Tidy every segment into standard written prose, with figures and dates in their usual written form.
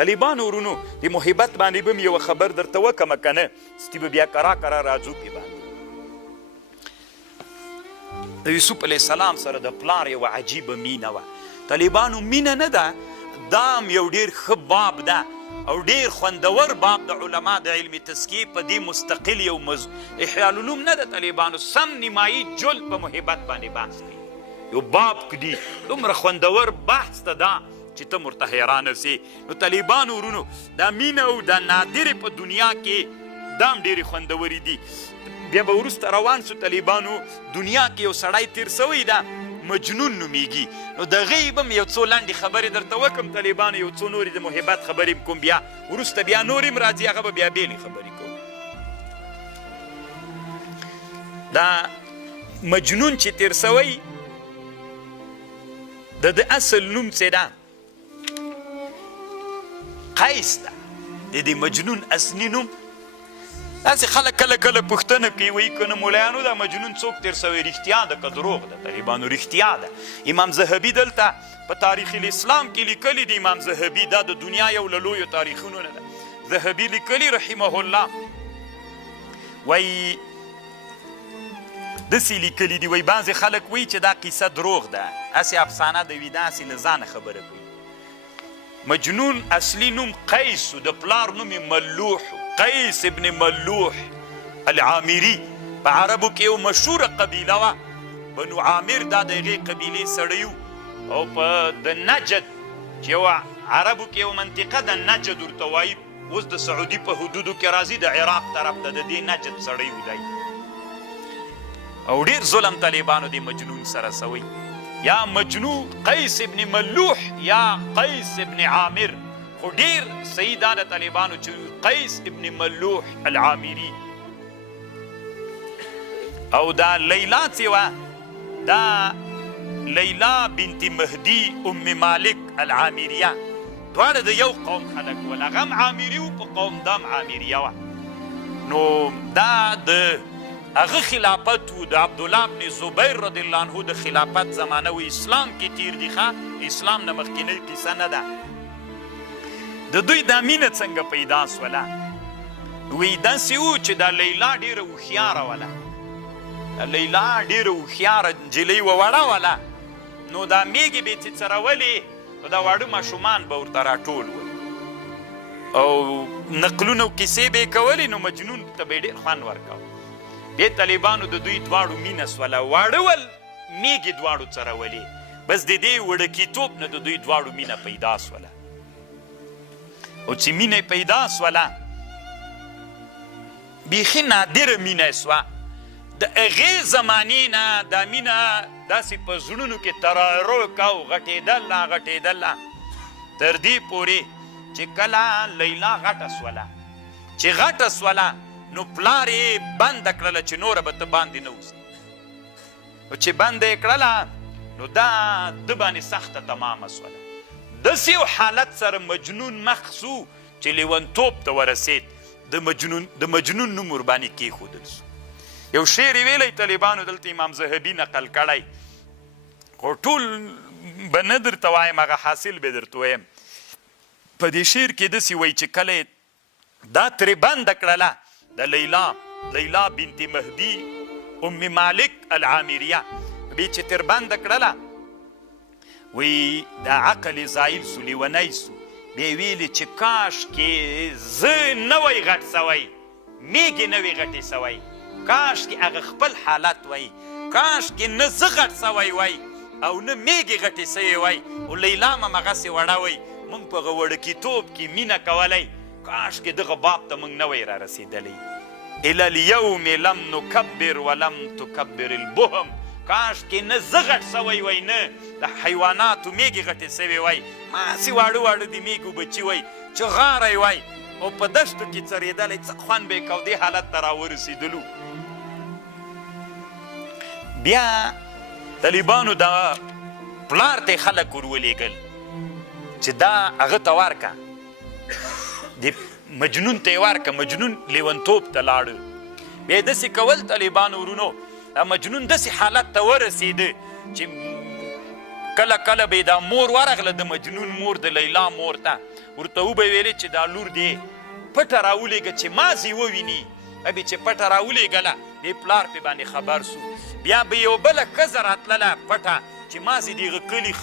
طالبانو ورونو د محبت باندې به م یوه خبر درته وکړمه که نه ستي به بیا کرا راځو پې باندې د یوسف علیه السلام سره د پلار یوه عجیبه مینه وه طالبانو مینه نه ده دا هم یو ډېر ښه باب ده او ډېر خوندور باب د علما د علم تزکیې په دې مستقل یو احیاء العلوم نه ده طالبانو سم نیمایي جل په محبت باندې بحث کوي یو باب کدي دومره خوندور بحث ته دا چې ته ورته حیرانه سې نو طالبانو ورونو دا مینه او دا نادرې په دنیا کې دا هم ډېرې خوندورې دي بیا به وروسته روان سو طالبانو دنیا کې یو سړی تیر سوی ده مجنون نومیږي نو د هغې به م یو څو لنډې خبرې درته وکړم طالبانو یو څو نورې د محبت خبرې م کوم بیا وروسته بیا نورې م راځي هغه به بیا بېلې خبرې کوم دا مجنون چې تیر سوی د اصل نوم څه ده قیس ده د دې مجنون اصلي نوم داسې خلک کله کله پوښتنه کوي وایي که نه مولایانو دا مجنون څوک تیر سوی رښتیا ده که دروغ ده طالبانو رښتیا ده امام ذهبي دلته په تاریخ الاسلام کې لیکلي دي امام ذهبي دا د دنیا یو له لویو تاریخونو نه ده ذهبي لیکلي رحمه الله وایي داسې لیکلي دي وایي بعضې خلک وایي چې دا قیصه دروغ ده هسې افسانه ده وي داسې له ځانه خبره کوي مجنون اصلي نوم قیس و د پلار نوم ملوح قیس ابن ملوح العامري په عربو کې یو مشهوره قبیله وه بنو عامر دا د هغې قبیلې سړی او په د نجد چې یو عربو کې یو منطقه د نجد ورته وایي اوس د سعودي په حدودو کې راځي د عراق طرف ته د دې نجد سړی و دی او ډېر ظلم طالبانو د مجنون سره سوی یا مجنون قیس ابن ملوح یا قیس ابن عامر خو ډېر صحیح دا د طالبانو چې قیس ابن ملوح العامري او دا لیلا چې وه دا لیلا بنت مهدي ام مالک العامریه دواړه د یو قوم خلک ول هغه هم عامري و په قوم دا هم عامریه وه نو دا د هغه خلافت و د عبدالله بن زبیر رضی الله عنه د خلافت زمانه و اسلام کې تیر دي ښه اسلام نه مخکینۍ کیسه نه ده د دوی دا مینه څنګه پیدا سوله وی داسې و چې دا لیلا ډېره هوښیاره وله لیلا ډېره هوښیاره نجلۍ وه وړه وله نو دا میږې به یې څرولې نو دا واړه ماشومان به ورته راټول ول او نقلونه او کیسې به یې کولې نو مجنون ته به یې ډېر خوند ورکاوه بیا طالبانو د دوی دواړو مینه سوله واړه ول میږې دواړو څرولې بس د دې وړکیتوب نه د دوی دواړو مینه پیدا سوله او چې مینه پیدا سوله بیخي نادره مینه سوه د هغې زمانې نه دا مینه داسې په زړونو کې ترارک او غټېدله تر دې پورې چې کله لیلا غټه سوله چې غټه سوله نو پلار یې بنده کړله چې نوره به ته باندې نه اوسې او چې بنده یې کړله نو دا ده باندې سخته تمامه سوله داسې یو حالت سره مجنون مخ سو چې لیونتوب ته ورسېد د مجنون نوم ورباندې کېښودل سو یو شعر یې ویلی طالبانو دلته امام ذهبي نقل کړی خو ټول به نه درته وایم هغه حاصل به درته وایم په دې شعر کې داسې وایي چې کله دا ترې بنده کړله د لیلا بنت مهدي ام مالک العامریه بیا چې تر بنده کړله وی دا عقل زایل سو لیونی سو بیا ویلې چې کاشکې زه نه وی غټ سوی میږې نه وی غټې سوی کاشکې هغه خپل حالت وی کاشکې نه زه غټ سوی وی او نه میږې غټې سوی وی او لیلا هم همغسې وړه وی موږ په هغه وړکیتوب کې مینه کولی کاشکې دغه باب ته موږ نه وی را رسېدلی الی اليوم لم نکبر ولم تکبر البهم کاشکې نه زه غټ سوی وی نه د حیواناتو میږې غټې سوی وی ماسې واړه د میږو بچي وی چې غاری وی او په دشتو کې څرېدلی څه خوند به یې کو دې حالت ته راورسېدلو بیا طالبانو دا پلار ته خلک ورولېږل چې دا هغه ته ورکه د مجنون ته یې ورکه مجنون لیونتوب ته لاړه بیا یې داسې کول طالبانو ورونو مجنون داسې حالت ته ورسېده چې کله کله به دا مور ورغله د مجنون مور د لیلا مور ته ورته وبه ویلې چې دا لور دی پټه راولېږه چې مازې وویني ابې چې پټه راولېږله دې پلار پې باندې خبر سو بیا به یو بله ښځه راتلله پټه چې مازې دغه کلي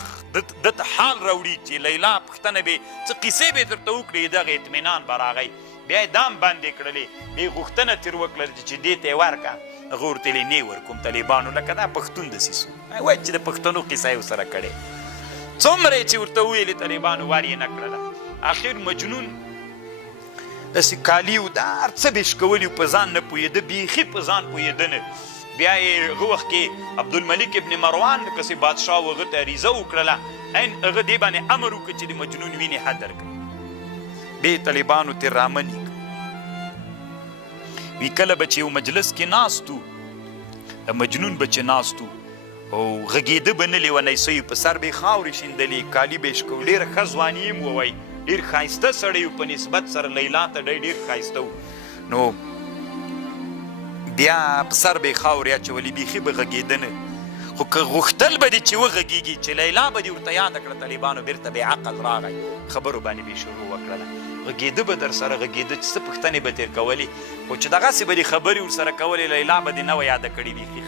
دته حال راوړي چې لیلا پوښتنه به څه قیسې به یې درته وکړي دغه اطمینان به راغی بیا یې دام باندې کړلې بیا یې غوښتنه ترې وکړله چې دې ته یې ورکړه هغه ورته ویلې نه ورکوم طالبانو لکه دا پښتون داسې سو وایي چې د پښتنو قیسه یې ورسره کړې څومره یې چې ورته وویلې طالبانو ور یې نه کړله اخر مجنون داسې کالي و دا هر څه به یې شکولي په ځان نه پوهېده بیخي په ځان پوهېده نه بیا یې هغه وخت کې عبدالملک ابن مروان کسې بادشاه و هغه ته عریضه وکړله عین هغه دې باندې امر وکړه چې د مجنون وینې حد درکړي بیا یې طالبانو ترې رامنې کړ وی کله به چې یو مجلس کې ناست و د مجنون به چې ناست و او غږېده به نه لیونی سوی په سر به یې خاورې شیندلې کالي به یې شکو ډېره ښه ځواني یې ووایي ډېر ښایسته سړی و په نسبت سره لیلا ته ډېر ښایسته و نو بیا په سر به یې خاورې اچولې بیخي به غږېده نه خو که غوښتل به دې چې وغږېږي چې لیلا به دې ورته یاده کړه طالبانو بېرته بې عقل راغی خبرو باندې به یې شروع وکړله غږېده به در سره غږېده چې څه پوښتنې به تېر کولې خو چې دغسې به دې خبرې ورسره کولې لیلا به دې نه وه یاده کړې بیخي